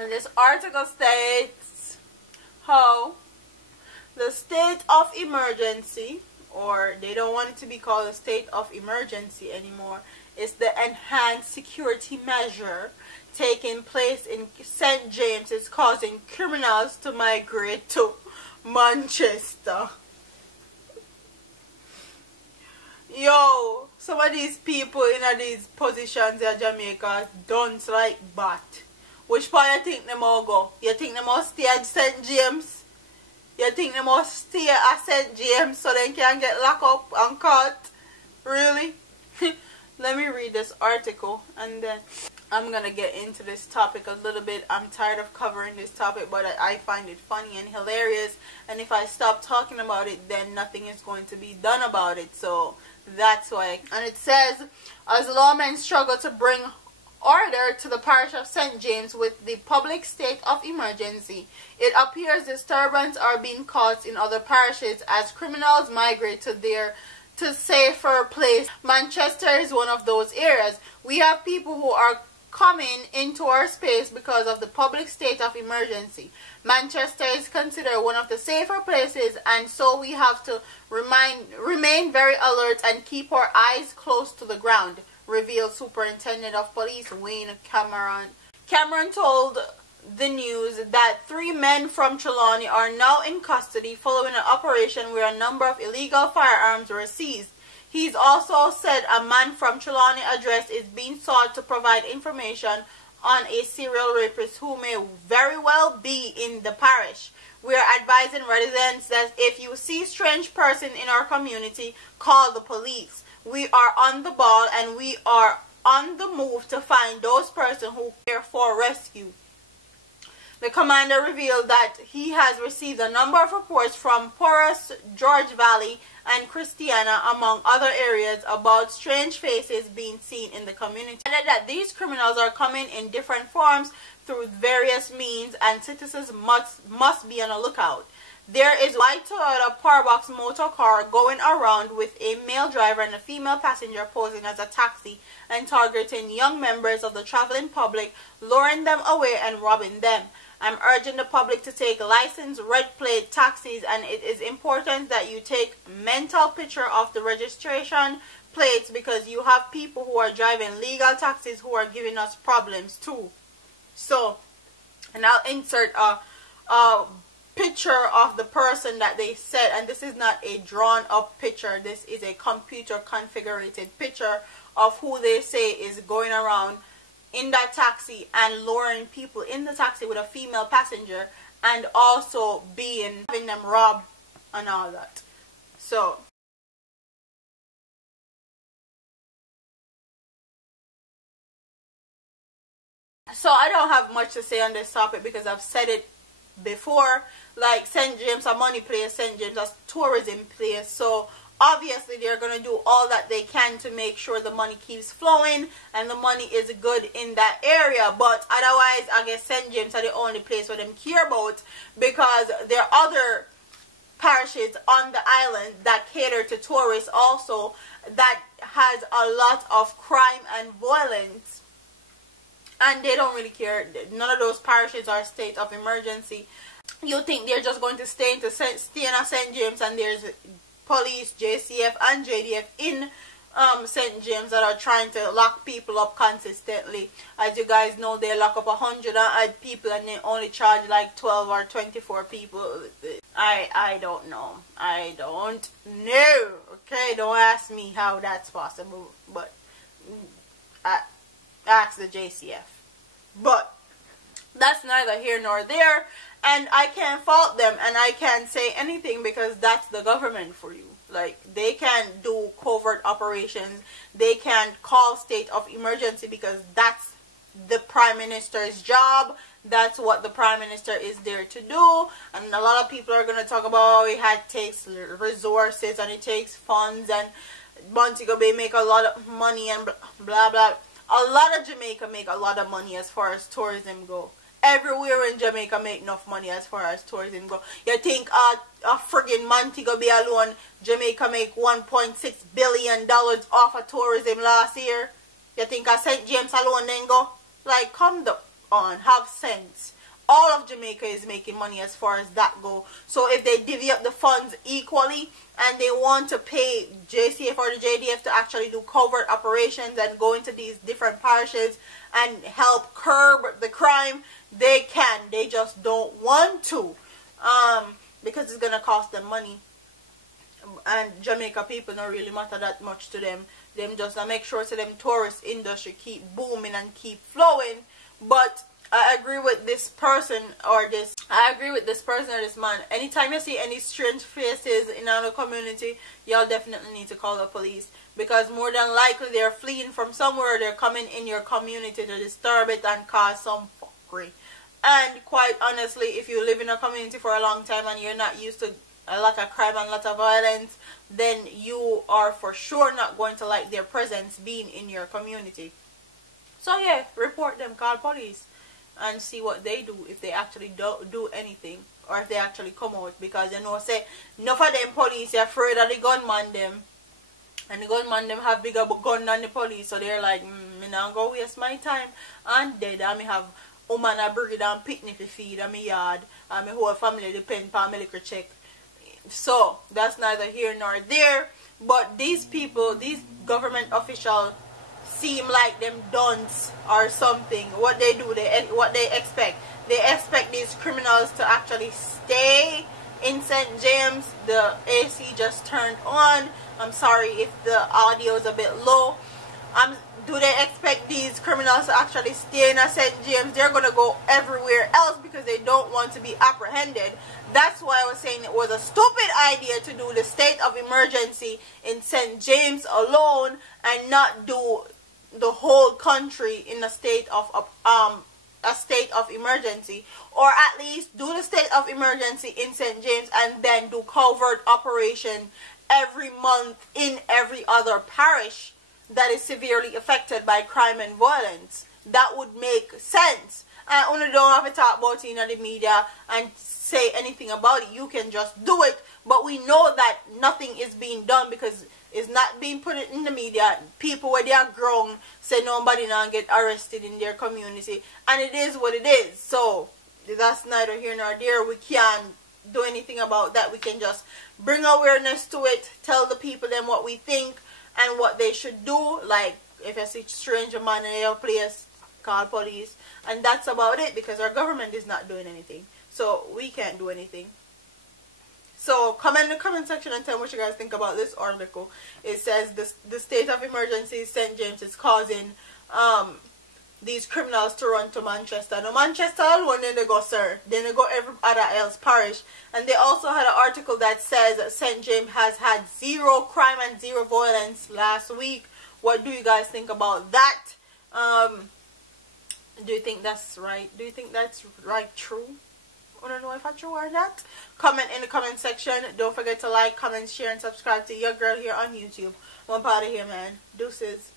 And this article states how the state of emergency, or they don't want it to be called a state of emergency anymore, is the enhanced security measure taking place in St. James is causing criminals to migrate to Manchester. Yo, some of these people in these positions in Jamaica don't like bat. Which part you think them all go? You think them all stay at St. James? You think them all stay at St. James so they can get locked up and caught? Really? Let me read this article and then I'm going to get into this topic a little bit. I'm tired of covering this topic, but I find it funny and hilarious. And if I stop talking about it, then nothing is going to be done about it. So that's why. And it says, as lawmen struggle to bring order to the parish of St. James with the public state of emergency, it appears disturbance are being caused in other parishes as criminals migrate to safer place. Manchester is one of those areas. We have people who are coming into our space because of the public state of emergency. Manchester is considered one of the safer places, and so we have to remain very alert and keep our eyes close to the ground, revealed Superintendent of Police Wayne Cameron. Cameron told the news that 3 men from Trelawney are now in custody following an operation where a number of illegal firearms were seized. He's also said a man from Trelawney address is being sought to provide information on a serial rapist who may very well be in the parish. We are advising residents that if you see strange person in our community, call the police. We are on the ball and we are on the move to find those persons who care for rescue. The commander revealed that he has received a number of reports from Parishes, George Valley, and Christiana, among other areas, about strange faces being seen in the community. And that these criminals are coming in different forms through various means, and citizens must be on the lookout. There is a white Toyota Powerbox motor car going around with a male driver and a female passenger posing as a taxi and targeting young members of the traveling public, luring them away and robbing them. I'm urging the public to take licensed red plate taxis, and it is important that you take mental picture of the registration plates because you have people who are driving legal taxis who are giving us problems too. So, and I'll insert a picture of the person that they said, and this is not a drawn up picture, this is a computer configured picture of who they say is going around in that taxi and luring people in the taxi with a female passenger, and also having them robbed and all that. So I don't have much to say on this topic because I've said it before. Like, St. James a money place, St. James a tourism place, so obviously they're going to do all that they can to make sure the money keeps flowing and the money is good in that area. But otherwise, I guess St. James are the only place where them care about, because there are other parishes on the island that cater to tourists also that has a lot of crime and violence, and they don't really care. None of those parishes are state of emergency. You think they're just going to stay in St. James and there's police, JCF and JDF in St. James that are trying to lock people up consistently. As you guys know, they lock up 100 people and they only charge like 12 or 24 people. I don't know. I don't know. Okay, don't ask me how that's possible, but ask the JCF. But that's neither here nor there, and I can't fault them and I can't say anything because that's the government for you. Like, they can't do covert operations, they can't call state of emergency because that's the Prime Minister's job. That's what the Prime Minister is there to do. And a lot of people are going to talk about it takes resources and it takes funds, and Montego Bay make a lot of money and blah blah. A lot of Jamaica make a lot of money as far as tourism go. Everywhere in Jamaica make enough money as far as tourism go. You think a friggin' Montego Bay alone, Jamaica make $1.6 billion off of tourism last year? You think a St. James alone then go? Like, come on, have sense. All of Jamaica is making money as far as that go. So if they divvy up the funds equally and they want to pay JCF or the JDF to actually do covert operations and go into these different parishes and help curb the crime, they can. They just don't want to, because it's going to cost them money. And Jamaica people don't really matter that much to them. Them just make sure so them tourist industry keep booming and keep flowing. But I agree with this person or this man. Anytime you see any strange faces in our community, y'all definitely need to call the police, because more than likely they're fleeing from somewhere. They're coming in your community to disturb it and cause some fuckery. And quite honestly, if you live in a community for a long time and you're not used to a lot of crime and a lot of violence, then you are for sure not going to like their presence being in your community. So yeah, report them, call police, and see what they do, if they actually do anything, or if they actually come out. Because you know, say enough of them police are afraid of the gunman them, and the gunman them have bigger gun than the police, so they're like, me not go waste my time and dead, and me have woman a breed and picnic to feed in my yard, and my whole family depend on my liquor check. So that's neither here nor there. But these people, these government officials, seem like them dunce or something. What they do, what they expect. They expect these criminals to actually stay in St. James. The AC just turned on. I'm sorry if the audio is a bit low. Do they expect these criminals to actually stay in St. James? They're going to go everywhere else because they don't want to be apprehended. That's why I was saying it was a stupid idea to do the state of emergency in St. James alone and not do the whole country in a state of emergency, or at least do the state of emergency in St. James and then do covert operation every month in every other parish that is severely affected by crime and violence. That would make sense. And only don't have to talk about it in the media and say anything about it. You can just do it. But we know that nothing is being done because it's not being put in the media. People where they are grown say nobody now get arrested in their community. And it is what it is. So that's neither here nor there. We can't do anything about that. We can just bring awareness to it. Tell the people then what we think and what they should do. Like if you see a stranger man in your place, call police. And that's about it, because our government is not doing anything. So we can't do anything. So comment in the comment section and tell me what you guys think about this article. It says the state of emergency in St. James is causing these criminals to run to Manchester. No, Manchester alone, then they go, sir. Then they go every other else parish. And they also had an article that says that St. James has had 0 crime and 0 violence last week. What do you guys think about that? Do you think that's right? Do you think that's right, true? I don't know if it's true or not. Comment in the comment section. Don't forget to like, comment, share, and subscribe to your girl here on YouTube. One part of here, man. Deuces.